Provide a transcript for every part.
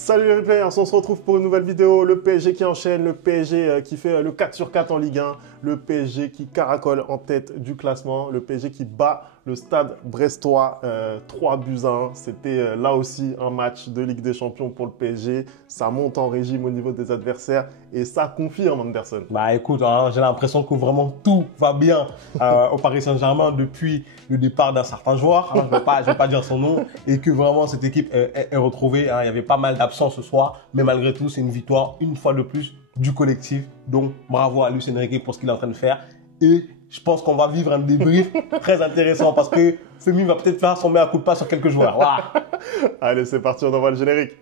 Salut les replayers, on se retrouve pour une nouvelle vidéo. Le PSG qui enchaîne, le PSG qui fait le 4 sur 4 en Ligue 1, le PSG qui caracole en tête du classement, le PSG qui bat le Stade Brestois 3-1. C'était là aussi un match de Ligue des Champions pour le PSG. Ça monte en régime au niveau des adversaires et ça confirme Anderson. Bah écoute, hein, j'ai l'impression que vraiment tout va bien au Paris Saint-Germain depuis le départ d'un certain joueur. Hein, je vais pas dire son nom, et que vraiment cette équipe est retrouvée. Hein, il y avait pas mal d'absents ce soir, mais malgré tout, c'est une victoire une fois de plus du collectif. Donc bravo à Luis Enrique pour ce qu'il est en train de faire. Et je pense qu'on va vivre un débrief très intéressant parce que Femi va peut-être faire son mea culpa sur quelques joueurs. Wow. Allez, c'est parti, on envoie le générique.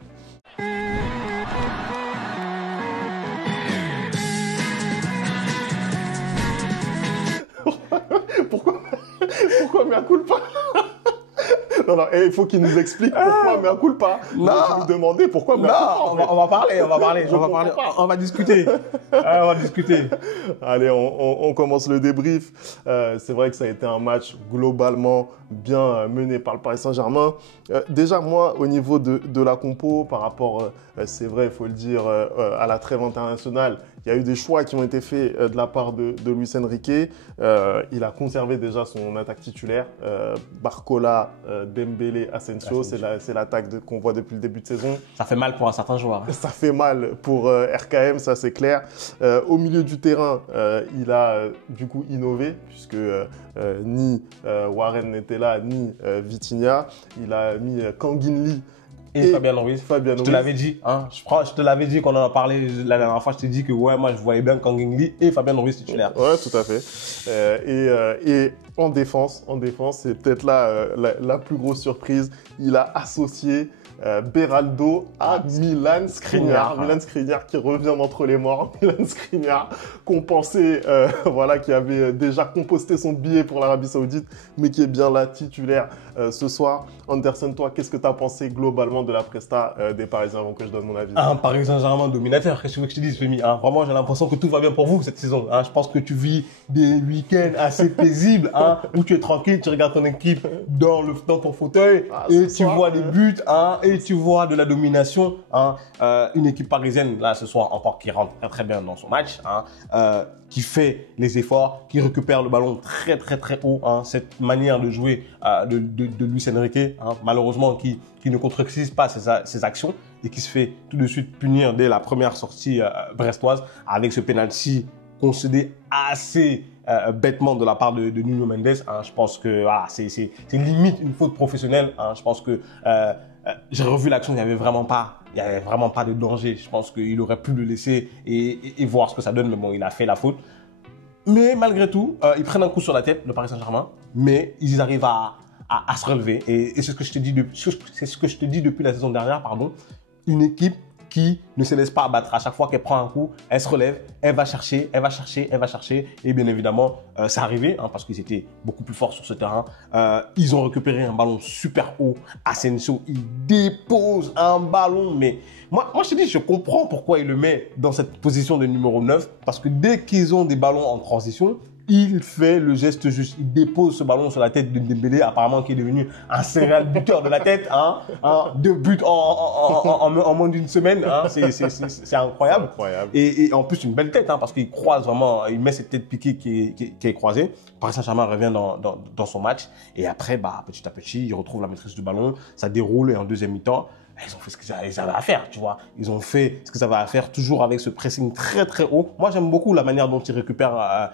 Pourquoi mea culpa? Non, il faut qu'il nous explique pourquoi mea culpa. Non. Je nous demander pourquoi mea culpa. On va parler. On va discuter. On va discuter. Allez, on commence le débrief. C'est vrai que ça a été un match globalement bien mené par le Paris Saint-Germain. Déjà, moi, au niveau de la compo, par rapport, c'est vrai, il faut le dire, à la trêve internationale, il y a eu des choix qui ont été faits de la part de Luis Enrique. Il a conservé déjà son attaque titulaire. Barcola, Dembélé, Asensio, c'est l'attaque qu'on voit depuis le début de saison. Ça fait mal pour un certain joueur. Ça fait mal pour RKM, ça c'est clair. Au milieu du terrain, il a du coup innové, puisque ni Warren n'était là, ni Vitinha. Il a mis Kangin Lee et Fabien Ruiz. Je te l'avais dit, hein. Je te l'avais dit qu'on en a parlé la dernière fois. Je t'ai dit que ouais, moi je voyais bien Kangin Lee et Fabien Ruiz titulaire. Ouais, tout à fait. Et en défense, c'est peut-être là la plus grosse surprise. Il a associé Beraldo à Milan Skriniar. Milan Skriniar qui revient d'entre les morts. Milan Skriniar qu'on pensait, voilà, qui avait déjà composté son billet pour l'Arabie Saoudite, mais qui est bien là, titulaire ce soir. Anderson, toi, qu'est-ce que tu as pensé globalement de la presta des Parisiens avant que je donne mon avis? Un Paris Saint-Germain dominateur, qu'est-ce que tu veux que je te dise, Femi, hein? Vraiment, j'ai l'impression que tout va bien pour vous cette saison. Hein? Je pense que tu vis des week-ends assez paisibles, hein, où tu es tranquille, tu regardes ton équipe dans ton fauteuil, et tu vois des buts, hein, et tu vois de la domination. Hein, une équipe parisienne, là, ce soir, encore qui rentre très très bien dans son match, hein, qui fait les efforts, qui récupère le ballon très très très haut. Hein, cette manière de jouer de Luis Enrique, hein, malheureusement, qui ne concrétise pas ses actions et qui se fait tout de suite punir dès la première sortie brestoise avec ce penalty concédé assez bêtement de la part de Nuno Mendes. Hein. Je pense que voilà, c'est limite une faute professionnelle. Hein. Je pense que j'ai revu l'action, il n'y avait vraiment pas de danger. Je pense qu'il aurait pu le laisser et voir ce que ça donne, mais bon, il a fait la faute. Mais malgré tout, ils prennent un coup sur la tête, le Paris Saint-Germain, mais ils arrivent à se relever. Et c'est ce que je te dis depuis la saison dernière, pardon. Une équipe qui ne se laisse pas abattre. À chaque fois qu'elle prend un coup, elle se relève, elle va chercher. Et bien évidemment, c'est arrivé, hein, parce qu'ils étaient beaucoup plus forts sur ce terrain. Ils ont récupéré un ballon super haut. Asensio, il dépose un ballon. Mais moi, je te dis, je comprends pourquoi il le met dans cette position de numéro 9. Parce que dès qu'ils ont des ballons en transition, il fait le geste juste. Il dépose ce ballon sur la tête de Dembélé, apparemment qui est devenu un serial buteur de la tête. Hein, 2 buts en moins d'une semaine. Hein, c'est incroyable. Et en plus, une belle tête, hein, parce qu'il croise vraiment, il met cette tête piquée qui est croisée. Paris Saint-Germain revient dans son match. Et après, petit à petit, il retrouve la maîtrise du ballon. Ça déroule et en deuxième mi-temps, ils ont fait ce qu'ils avaient à faire, tu vois. Ils ont fait ce qu'ils avaient à faire, toujours avec ce pressing très très haut. Moi, j'aime beaucoup la manière dont ils récupèrent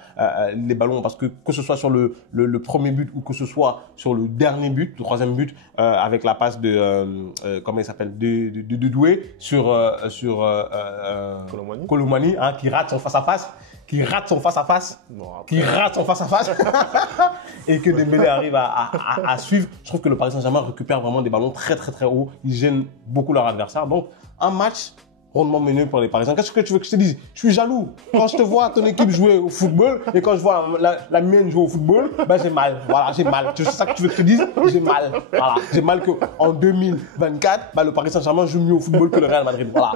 les ballons, parce que ce soit sur le premier but ou que ce soit sur le dernier but, le troisième but, avec la passe de comment il s'appelle, de Doué sur Colomani, hein, qui rate son face-à-face. Et que Dembélé arrive à suivre. Je trouve que le Paris Saint-Germain récupère vraiment des ballons très très très hauts. Ils gênent beaucoup leur adversaire. Donc un match rondement mené pour les Parisiens. Qu'est-ce que tu veux que je te dise? Je suis jaloux. Quand je te vois ton équipe jouer au football et quand je vois la mienne jouer au football, ben j'ai mal. Voilà, j'ai mal. C'est ça que tu veux que je te dise? J'ai mal. Voilà, j'ai mal qu'en 2024, ben, le Paris Saint-Germain joue mieux au football que le Real Madrid. Voilà.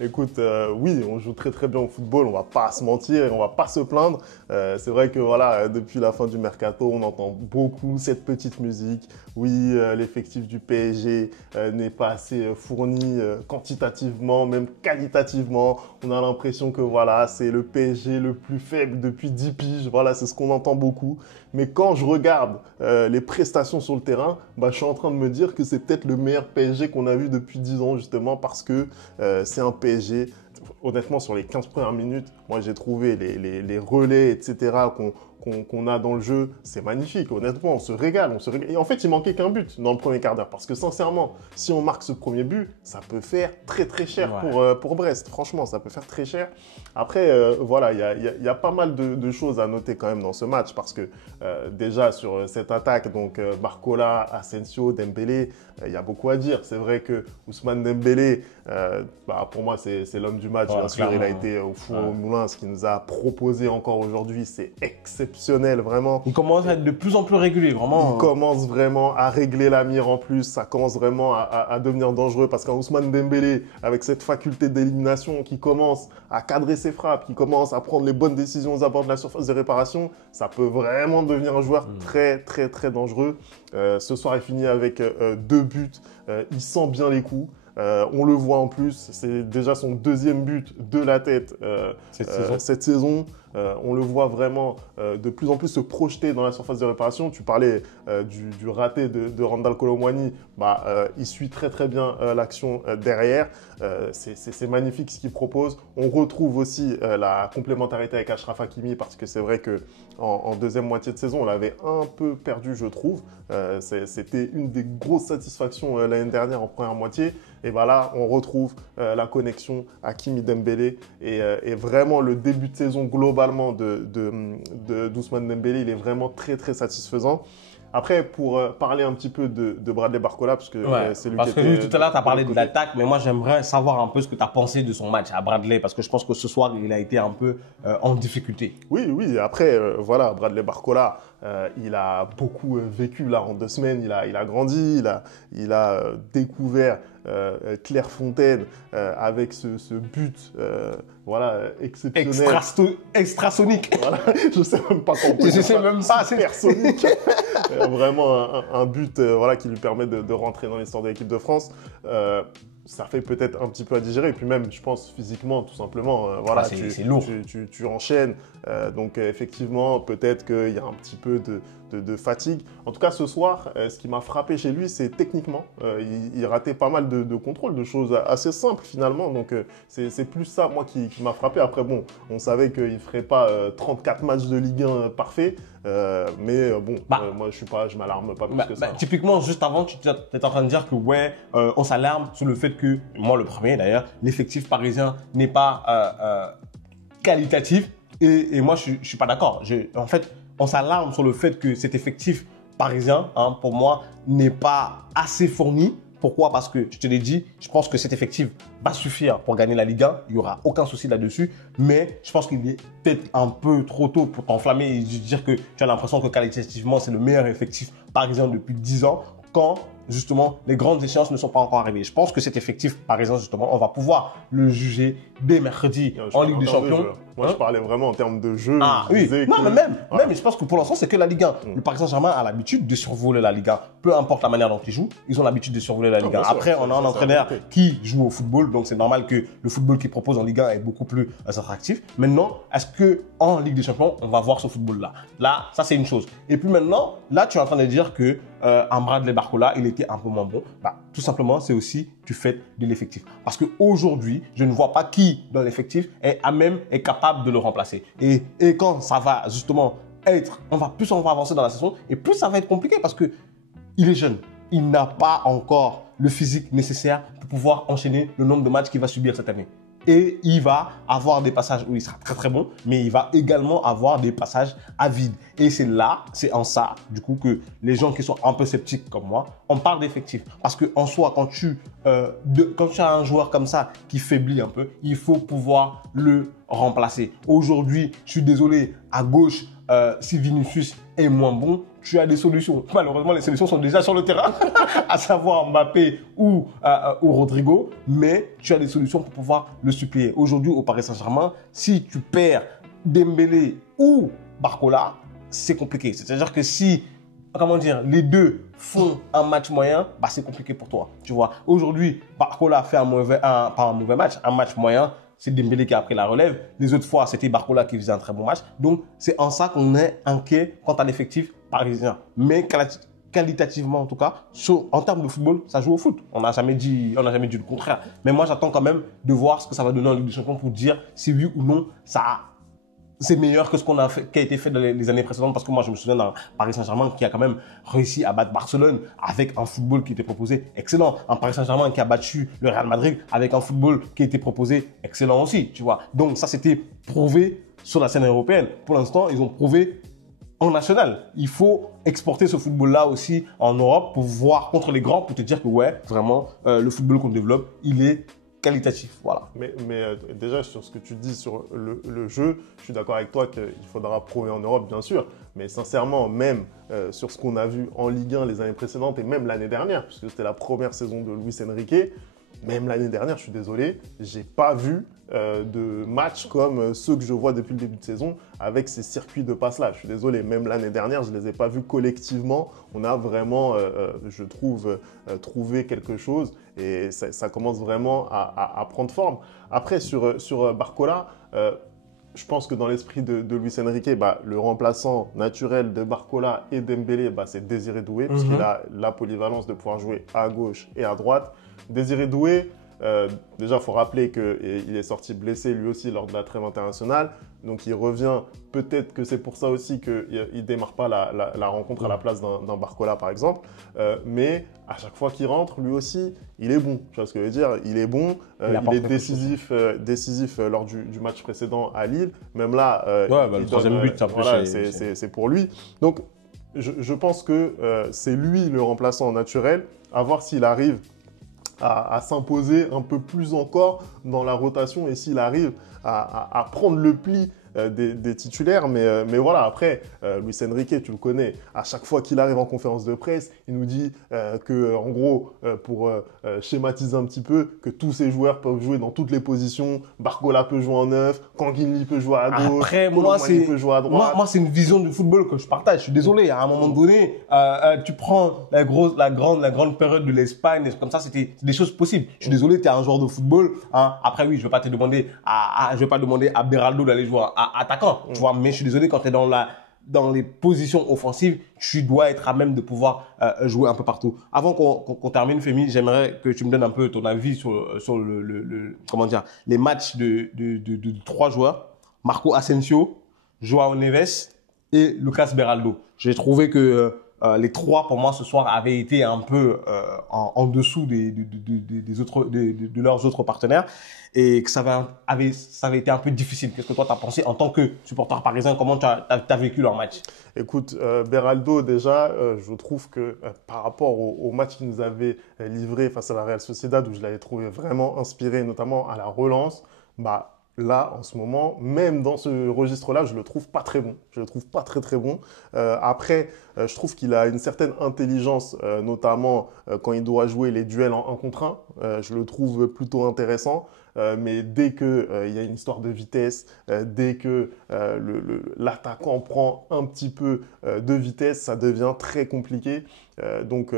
Écoute, oui, on joue très très bien au football, on va pas se mentir, on va pas se plaindre. C'est vrai que voilà, depuis la fin du mercato, on entend beaucoup cette petite musique. Oui, l'effectif du PSG n'est pas assez fourni quantitativement, même qualitativement. On a l'impression que voilà, c'est le PSG le plus faible depuis 10 piges. Voilà, c'est ce qu'on entend beaucoup. Mais quand je regarde les prestations sur le terrain, bah, je suis en train de me dire que c'est peut-être le meilleur PSG qu'on a vu depuis 10 ans, justement, parce que c'est un PSG. Honnêtement, sur les 15 premières minutes, moi j'ai trouvé les relais, etc., qu'on a dans le jeu, c'est magnifique. Honnêtement, on se régale, on se régale. Et en fait, il manquait qu'un but dans le premier quart d'heure. Parce que sincèrement, si on marque ce premier but, ça peut faire très très cher pour Brest. Franchement, ça peut faire très cher. Après, voilà, il y a pas mal de choses à noter quand même dans ce match. Parce que déjà, sur cette attaque, donc Barcola, Asensio, Dembélé, il y a beaucoup à dire. C'est vrai que Ousmane Dembélé, bah, pour moi, c'est l'homme du match. Bien sûr, il a été au four au moulin. Ce qu'il nous a proposé encore aujourd'hui, c'est exceptionnel, vraiment. Il commence à être de plus en plus régulier, vraiment. Il commence vraiment à régler la mire en plus. Ça commence vraiment à devenir dangereux parce qu'un Ousmane Dembélé, avec cette faculté d'élimination, qui commence à cadrer ses frappes, qui commence à prendre les bonnes décisions aux abords de la surface de réparation, ça peut vraiment devenir un joueur très, très, très dangereux. Ce soir, il finit avec 2 buts. Il sent bien les coups. On le voit en plus, c'est déjà son 2e but de la tête cette saison. On le voit vraiment de plus en plus se projeter dans la surface de réparation. Tu parlais du raté de Randal Kolo Muani. Il suit très très bien l'action derrière. C'est magnifique ce qu'il propose. On retrouve aussi la complémentarité avec Achraf Hakimi parce que c'est vrai qu'en deuxième moitié de saison, on l'avait un peu perdu, je trouve. C'était une des grosses satisfactions l'année dernière en première moitié. Et là, on retrouve la connexion Hakimi-Dembélé et vraiment le début de saison globalement d'Ousmane Dembélé, il est vraiment très très satisfaisant. Après, pour parler un petit peu de Bradley Barcola, parce que c'est lui qui était... Parce que tout à l'heure, tu as parlé de l'attaque, mais moi, j'aimerais savoir un peu ce que tu as pensé de son match à Bradley, parce que je pense que ce soir, il a été un peu en difficulté. Oui. Après, voilà, Bradley Barcola, il a beaucoup vécu là en 2 semaines. Il a grandi, il a découvert Clairefontaine avec ce but exceptionnel. Extrasonique. Voilà, je sais même pas comment on peut dire ça. Même pas, supersonique. Vraiment un but qui lui permet de rentrer dans l'histoire de l'équipe de France. Ça fait peut-être un petit peu à digérer. Et puis même, je pense, physiquement, tout simplement, c'est lourd. Tu enchaînes. Donc, effectivement, peut-être qu'il y a un petit peu de fatigue. En tout cas, ce soir, ce qui m'a frappé chez lui, c'est techniquement. Il ratait pas mal de contrôles, de choses assez simples, finalement. Donc, c'est plus ça, moi, qui m'a frappé. Après, bon, on savait qu'il ne ferait pas 34 matchs de Ligue 1 parfaits. Moi, je m'alarme pas plus que ça. Typiquement, juste avant, tu étais en train de dire que, on s'alarme sur le fait que, moi le premier d'ailleurs, l'effectif parisien n'est pas qualitatif. Et moi, je suis pas d'accord. En fait, on s'alarme sur le fait que cet effectif parisien, pour moi, n'est pas assez fourni. Pourquoi? Parce que, je te l'ai dit, je pense que cet effectif va suffire pour gagner la Ligue 1. Il n'y aura aucun souci là-dessus. Mais je pense qu'il est peut-être un peu trop tôt pour t'enflammer et dire que tu as l'impression que qualitativement, c'est le meilleur effectif parisien depuis 10 ans. Quand, justement, les grandes échéances ne sont pas encore arrivées. Je pense que cet effectif parisien, justement, on va pouvoir le juger dès mercredi en Ligue des Champions. Moi, je parlais vraiment en termes de jeu. Oui. Non, mais même, je pense que pour l'instant, c'est que la Ligue 1. Le Paris Saint-Germain a l'habitude de survoler la Ligue 1. Peu importe la manière dont ils jouent, ils ont l'habitude de survoler la Ligue 1. Après, on a un entraîneur qui joue au football, donc c'est normal que le football qu'il propose en Ligue 1 est beaucoup plus attractif. Maintenant, est-ce que en Ligue des Champions, on va voir ce football-là? Là, ça, c'est une chose. Et puis maintenant, là, tu es en train de dire que Bradley Barcola, il était un peu moins bon. Tout simplement, c'est aussi du fait de l'effectif. Parce qu'aujourd'hui, je ne vois pas qui dans l'effectif est capable de le remplacer. Et quand ça va justement on va avancer dans la saison et plus ça va être compliqué parce que il est jeune. Il n'a pas encore le physique nécessaire pour pouvoir enchaîner le nombre de matchs qu'il va subir cette année. Et il va avoir des passages où il sera très très bon, mais il va également avoir des passages à vide. Et c'est en ça, du coup, que les gens qui sont un peu sceptiques comme moi, on parle d'effectif. Parce qu'en soi, quand tu as un joueur comme ça qui faiblit un peu, il faut pouvoir le remplacer. Aujourd'hui, je suis désolé, à gauche, si Vinicius est moins bon, tu as des solutions. Malheureusement, les solutions sont déjà sur le terrain, à savoir Mbappé ou Rodrigo, mais tu as des solutions pour pouvoir le suppléer. Aujourd'hui, au Paris Saint-Germain, si tu perds Dembélé ou Barcola, c'est compliqué. C'est-à-dire que si, comment dire, les deux font un match moyen, bah, c'est compliqué pour toi. Tu vois, aujourd'hui, Barcola fait pas un mauvais match, un match moyen. C'est Dembélé qui a pris la relève. Les autres fois, c'était Barcola qui faisait un très bon match. Donc, c'est en ça qu'on est inquiet quant à l'effectif parisien. Mais qualitativement, en tout cas, en termes de football, ça joue au foot. On n'a jamais dit le contraire. Mais moi, j'attends quand même de voir ce que ça va donner en Ligue des Champions pour dire si oui ou non, c'est meilleur que ce qui a été fait dans les années précédentes. Parce que moi, je me souviens d'un Paris Saint-Germain qui a quand même réussi à battre Barcelone avec un football qui était proposé excellent. Un Paris Saint-Germain qui a battu le Real Madrid avec un football qui était proposé excellent aussi, tu vois. Donc ça, c'était prouvé sur la scène européenne. Pour l'instant, ils ont prouvé en national. Il faut exporter ce football-là aussi en Europe pour voir contre les grands, pour te dire que ouais, vraiment, le football qu'on développe, il est qualitatif, voilà. Mais déjà, sur ce que tu dis sur le jeu, je suis d'accord avec toi qu'il faudra prouver en Europe, bien sûr. Mais sincèrement, même sur ce qu'on a vu en Ligue 1 les années précédentes et même l'année dernière, puisque c'était la première saison de Luis Enrique, même l'année dernière, je suis désolé, j'ai pas vu de matchs comme ceux que je vois depuis le début de saison avec ces circuits de passe-là. Je suis désolé, même l'année dernière, je ne les ai pas vus collectivement. On a vraiment, je trouve, trouvé quelque chose et ça commence vraiment à prendre forme. Après, sur Barcola, je pense que dans l'esprit de Luis Enrique, bah, le remplaçant naturel de Barcola et Dembélé, bah, c'est Désiré Doué, parce qu'il a la polyvalence de pouvoir jouer à gauche et à droite. Désiré Doué, déjà, il faut rappeler qu'il est sorti blessé lui aussi lors de la trêve internationale. Donc, il revient. Peut-être que c'est pour ça aussi qu'il ne démarre pas la rencontre à la place d'un Barcola, par exemple. Mais à chaque fois qu'il rentre, lui aussi, il est bon. Tu vois ce que je veux dire? Il est bon. Il est décisif lors du match précédent à Lille. Même là, le troisième but, voilà, c'est pour lui. Donc, je pense que c'est lui le remplaçant naturel. À voir s'il arrive à s'imposer un peu plus encore dans la rotation et s'il arrive à prendre le pli des titulaires. Mais voilà, après, Luis Enrique, tu le connais, à chaque fois qu'il arrive en conférence de presse, il nous dit en gros, pour schématiser un petit peu, que tous ces joueurs peuvent jouer dans toutes les positions. Barcola peut jouer en neuf, Kanguinli peut jouer à gauche, après, peut jouer à droite. Moi, c'est une vision du football que je partage. Je suis désolé, à un moment donné, tu prends la grande période de l'Espagne, comme ça, c'était des choses possibles. Je suis désolé, tu es un joueur de football. Hein. Après, oui, je vais pas demander à Beraldo d'aller jouer attaquant, tu vois, mais je suis désolé, quand tu es dans les positions offensives, tu dois être à même de pouvoir jouer un peu partout. Avant qu'on termine, Femi, j'aimerais que tu me donnes un peu ton avis sur comment dire, les matchs de trois joueurs, Marco Asensio, Joao Neves et Lucas Beraldo. J'ai trouvé que les trois, pour moi, ce soir, avaient été un peu en dessous de leurs autres partenaires et que ça avait été un peu difficile. Qu'est-ce que toi, tu as pensé en tant que supporter parisien? Comment tu as vécu leur match? Écoute, Beraldo, déjà, je trouve que par rapport au match qu'il nous avait livré face à la Real Sociedad, où je l'avais trouvé vraiment inspiré, notamment à la relance, bah, là, en ce moment, même dans ce registre-là, je le trouve pas très bon. Je le trouve pas très très bon. Après, je trouve qu'il a une certaine intelligence, notamment quand il doit jouer les duels en 1 contre 1. Je le trouve plutôt intéressant. Mais dès qu'il y a une histoire de vitesse, dès que l'attaquant prend un petit peu de vitesse, ça devient très compliqué. Donc,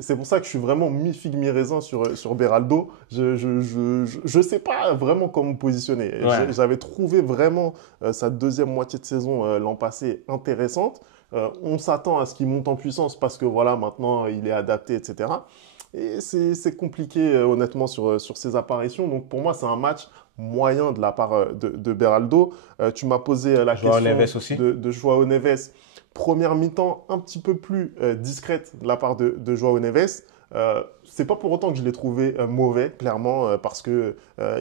c'est pour ça que je suis vraiment mi-figue, mi-raisin sur Beraldo. Je sais pas vraiment comment me positionner. Ouais. J'avais trouvé vraiment sa deuxième moitié de saison l'an passé intéressante. On s'attend à ce qu'il monte en puissance parce que voilà, maintenant il est adapté, etc. Et c'est compliqué honnêtement sur ses apparitions. Donc pour moi, c'est un match moyen de la part de Beraldo. Tu m'as posé la question de Joao Neves. Première mi-temps un petit peu plus discrète de la part de Joao Neves. C'est pas pour autant que je l'ai trouvé mauvais, clairement, parce que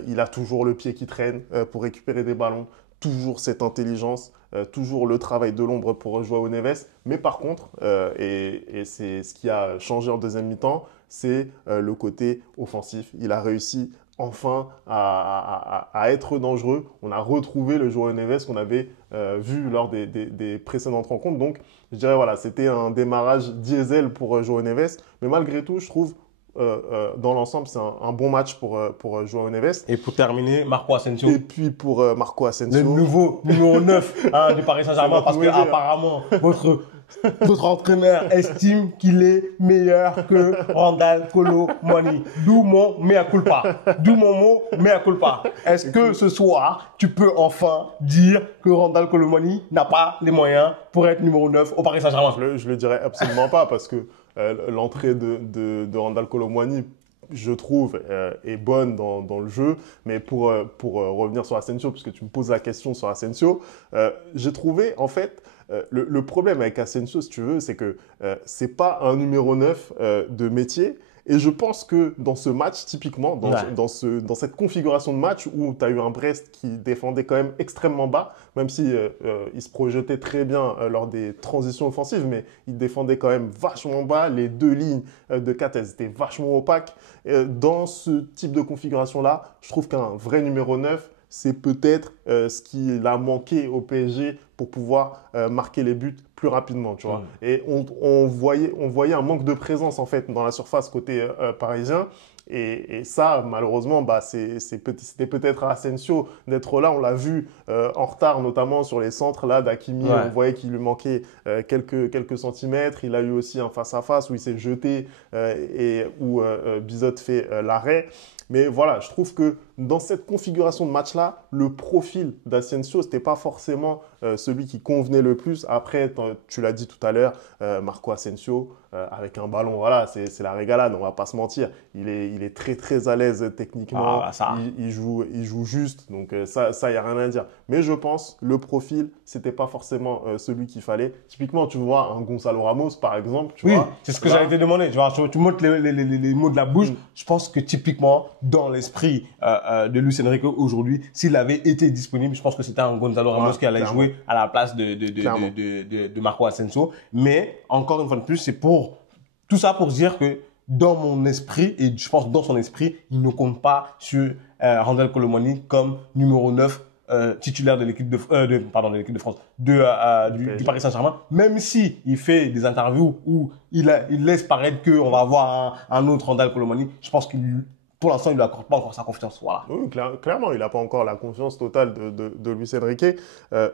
il a toujours le pied qui traîne pour récupérer des ballons, toujours cette intelligence, toujours le travail de l'ombre pour João Neves. Mais par contre, et c'est ce qui a changé en deuxième mi-temps, c'est le côté offensif. Il a réussi enfin à être dangereux. On a retrouvé le João Neves qu'on avait vu lors des précédentes rencontres. Donc, je dirais, voilà, c'était un démarrage diesel pour João Neves. Mais malgré tout, je trouve, dans l'ensemble, c'est un bon match pour João Neves. Et pour terminer, Marco Asensio. Et puis pour Marco Asensio. Le nouveau numéro 9 du Paris Saint-Germain, parce que apparemment votre entraîneur estime qu'il est meilleur que Randal Kolo Muani. D'où mon mea culpa. D'où mon mot mea culpa. Est-ce que ce soir, tu peux enfin dire que Randal Kolo Muani n'a pas les moyens pour être numéro 9 au Paris Saint-Germain? Je le dirais absolument pas, parce que l'entrée de Randal Kolo Muani, je trouve, est bonne dans le jeu. Mais pour revenir sur Asensio, puisque tu me poses la question sur Asensio, j'ai trouvé, en fait, le problème avec Asensio, si tu veux, c'est que c'est pas un numéro 9 de métier. Et je pense que dans ce match, typiquement, dans cette configuration de match où tu as eu un Brest qui défendait quand même extrêmement bas, même si il se projetait très bien lors des transitions offensives, mais il défendait quand même vachement bas. Les deux lignes de 4, elles étaient vachement opaques. Dans ce type de configuration-là, je trouve qu'un vrai numéro 9, c'est peut-être ce qu'il a manqué au PSG pour pouvoir marquer les buts plus rapidement, tu vois. Et on voyait un manque de présence, en fait, dans la surface côté parisien. Et ça, malheureusement, bah, c'était peut-être à Asensio d'être là. On l'a vu en retard, notamment sur les centres là d'Hakimi. Ouais. On voyait qu'il lui manquait quelques centimètres. Il a eu aussi un face-à-face où il s'est jeté et où Bizot fait l'arrêt. Mais voilà, je trouve que dans cette configuration de match-là, le profil d'Asensio, ce n'était pas forcément celui qui convenait le plus. Après, tu l'as dit tout à l'heure, Marco Asensio, avec un ballon, voilà, c'est la régalade, on ne va pas se mentir. Il est très, très à l'aise techniquement. Il joue juste, donc ça, il n'y a rien à dire. Mais je pense, le profil, ce n'était pas forcément celui qu'il fallait. Typiquement, tu vois, un Gonzalo Ramos, par exemple. Tu vois, c'est ce que j'allais te demander. Tu vois, tu montes les mots de la bouche. Je pense que typiquement, dans l'esprit de Luis Enrique aujourd'hui, s'il avait été disponible, je pense que c'était un Gonzalo Ramos qui allait jouer à la place de Marco Asensio. Mais encore une fois de plus, c'est pour tout ça pour dire que dans mon esprit, et je pense dans son esprit, il ne compte pas sur Randal Kolo Muani comme numéro 9 titulaire de l'équipe de France, du Paris Saint-Germain, même si il fait des interviews où il laisse paraître qu'on va avoir un autre Randal Kolo Muani. Je pense qu'il pour l'instant, il ne lui accorde pas encore sa confiance. Voilà. Oui, clairement, il n'a pas encore la confiance totale de Luis Enrique.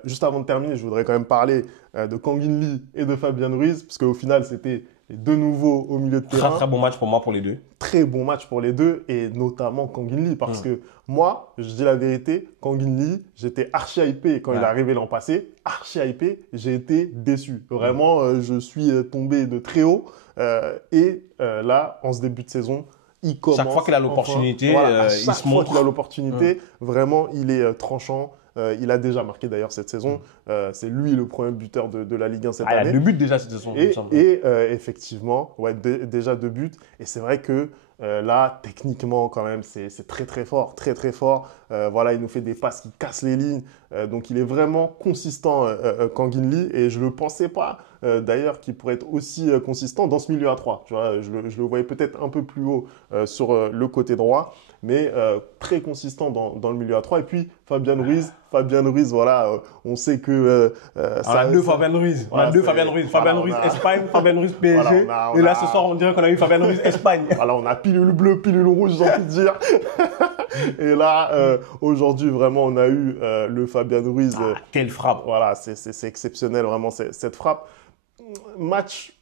Juste avant de terminer, je voudrais quand même parler de Kangin Lee et de Fabian Ruiz, parce qu'au final, c'était les deux nouveaux au milieu de terrain. Très bon match pour moi, pour les deux. Très bon match pour les deux, et notamment Kangin Lee, parce que moi, je dis la vérité, Kangin Lee, j'étais archi hypé quand il est arrivé l'an passé. Archi hypé, j'ai été déçu. Vraiment, je suis tombé de très haut. Là, en ce début de saison, il commence. Chaque fois qu'il a l'opportunité, chaque fois qu'il a l'opportunité, vraiment, il est tranchant. Il a déjà marqué d'ailleurs cette saison. C'est lui le premier buteur de la Ligue 1 cette année. Il a 2 buts déjà cette saison. Et effectivement, déjà 2 buts. Et c'est vrai que là, techniquement, quand même, c'est très très fort. Très très fort. Voilà, il nous fait des passes qui cassent les lignes. Donc il est vraiment consistant, Kangin Lee. Et je ne le pensais pas d'ailleurs qu'il pourrait être aussi consistant dans ce milieu à 3. Tu vois, je le voyais peut-être un peu plus haut sur le côté droit. Mais très consistant dans le milieu à 3. Et puis Fabian Ruiz, voilà, on sait que on a deux Fabian Ruiz. On a deux Fabian Ruiz. Fabian Ruiz Espagne, Fabian Ruiz PSG. Et là, ce soir, on dirait qu'on a eu Fabian Ruiz Espagne. Voilà, on a pilule bleue, pilule rouge, j'ai envie de dire. Et là, aujourd'hui, vraiment, on a eu le Fabian Ruiz. Quelle frappe. Voilà, c'est exceptionnel, vraiment, cette frappe. Match.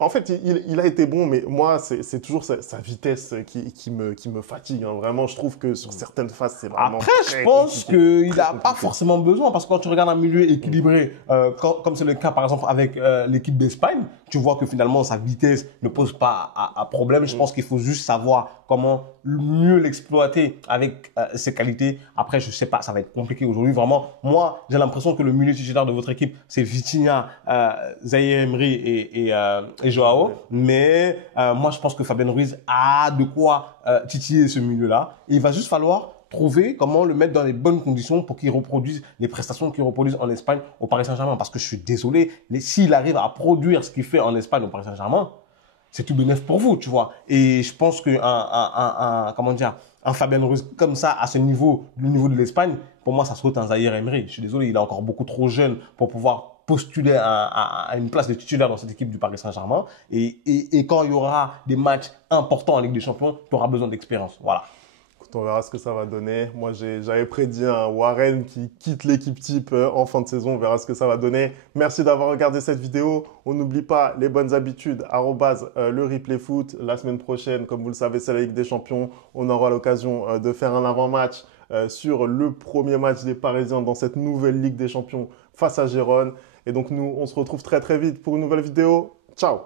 En fait, il a été bon, mais moi, c'est toujours sa vitesse qui me fatigue. Hein. Vraiment, je trouve que sur certaines phases, c'est vraiment Après, je pense qu'il n'a pas forcément besoin, parce que quand tu regardes un milieu équilibré, comme c'est le cas, par exemple, avec l'équipe d'Espagne, tu vois que finalement, sa vitesse ne pose pas à problème. Je pense qu'il faut juste savoir comment mieux l'exploiter avec ses qualités. Après, je sais pas, ça va être compliqué aujourd'hui. Vraiment, moi, j'ai l'impression que le milieu titulaire de votre équipe, c'est Vitinha, Zaïre Emery et Joao. Mais moi, je pense que Fabien Ruiz a de quoi titiller ce milieu-là. Il va juste falloir trouver comment le mettre dans les bonnes conditions pour qu'il reproduise les prestations qu'il reproduise en Espagne au Paris Saint-Germain. Parce que je suis désolé, s'il arrive à produire ce qu'il fait en Espagne au Paris Saint-Germain, c'est tout bénef pour vous, tu vois. Et je pense que comment dire, un Fabien Ruiz comme ça, à ce niveau, le niveau de l'Espagne, pour moi, ça saute un Zaïre Emery. Je suis désolé, il est encore beaucoup trop jeune pour pouvoir postuler à une place de titulaire dans cette équipe du Paris Saint-Germain. Et quand il y aura des matchs importants en Ligue des Champions, tu auras besoin d'expérience. Voilà. On verra ce que ça va donner. Moi, j'avais prédit un Warren qui quitte l'équipe type en fin de saison. On verra ce que ça va donner. Merci d'avoir regardé cette vidéo. On n'oublie pas les bonnes habitudes. Le replay foot. La semaine prochaine, comme vous le savez, c'est la Ligue des Champions. On aura l'occasion de faire un avant-match sur le premier match des Parisiens dans cette nouvelle Ligue des Champions face à Gérone. Et donc, nous, on se retrouve très très vite pour une nouvelle vidéo. Ciao!